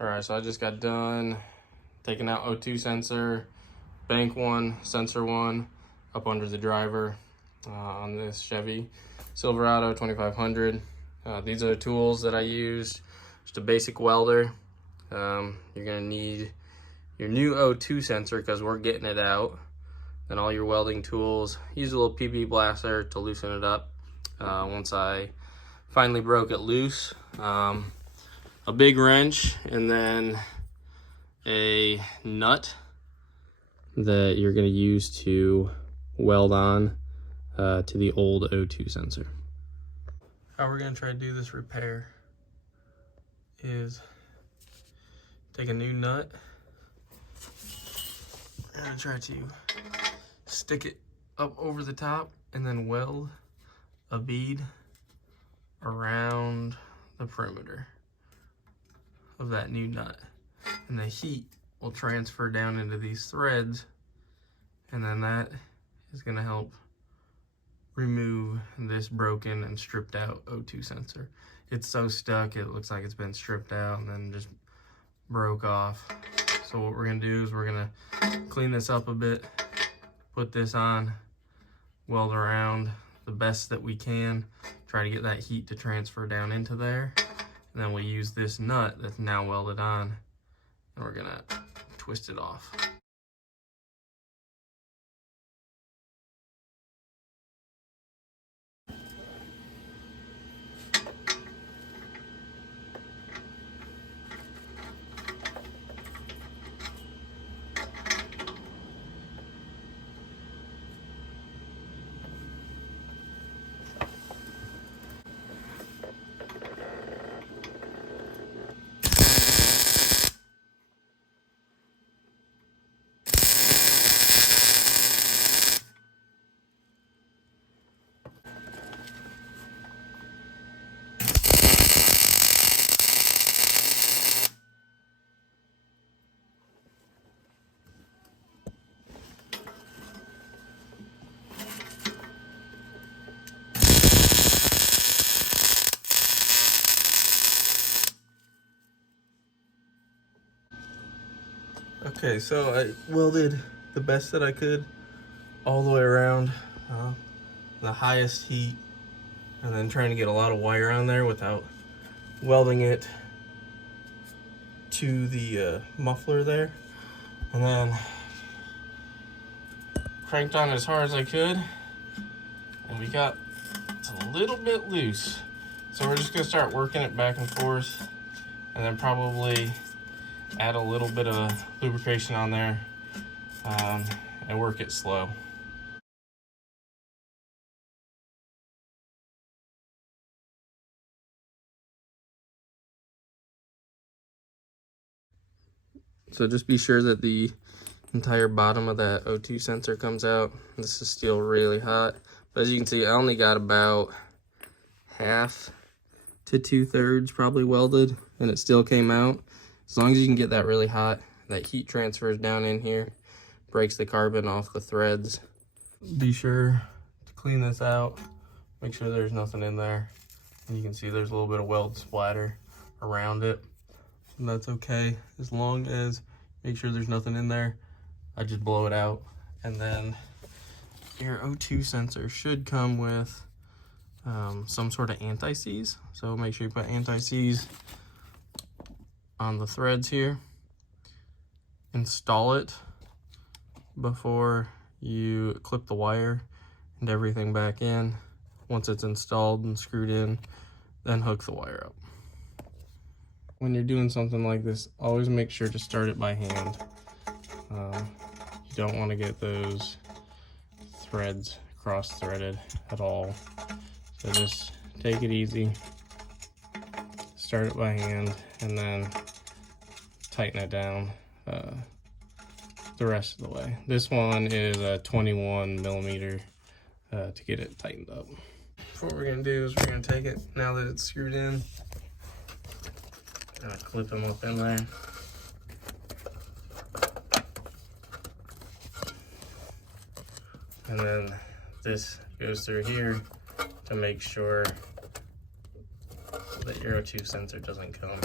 All right, so I just got done taking out O2 sensor, bank one, sensor one, up under the driver on this Chevy Silverado 2500. These are the tools that I used. Just a basic welder. You're gonna need your new O2 sensor because we're getting it out. Then all your welding tools. Use a little PB blaster to loosen it up. Once I finally broke it loose. A big wrench, and then a nut that you're going to use to weld on to the old O2 sensor. How we're going to try to do this repair is take a new nut. I'm going to try to stick it up over the top and then weld a bead around the perimeter of that new nut, and the heat will transfer down into these threads, and then that is going to help remove this broken and stripped out O2 sensor. It's so stuck it looks like it's been stripped out and then just broke off. So what we're going to do is we're going to clean this up a bit, put this on, weld around the best that we can, try to get that heat to transfer down into there. And then we use this nut that's now welded on, and we're gonna twist it off. Okay, so I welded the best that I could all the way around, the highest heat, and then trying to get a lot of wire on there without welding it to the muffler there. And then cranked on as hard as I could, and we got it's a little bit loose. So we're just gonna start working it back and forth, and then probably add a little bit of lubrication on there and work it slow. So just be sure that the entire bottom of that O2 sensor comes out. This is still really hot, but as you can see, I only got about half to 2/3 probably welded, and it still came out. As long as you can get that really hot, that heat transfers down in here, breaks the carbon off the threads. Be sure to clean this out, make sure there's nothing in there. And you can see there's a little bit of weld splatter around it. And that's okay, as long as make sure there's nothing in there. I just blow it out. And then your O2 sensor should come with some sort of anti-seize. So make sure you put anti-seize on the threads here. Install it before you clip the wire and everything back in. Once it's installed and screwed in, then hook the wire up. When you're doing something like this, always make sure to start it by hand. You don't want to get those threads cross-threaded at all. So just take it easy, start it by hand, and then tighten it down the rest of the way. This one is a 21 millimeter to get it tightened up. What we're gonna do is we're gonna take it, now that it's screwed in, clip them up in there. And then this goes through here to make sure that your O2 sensor doesn't come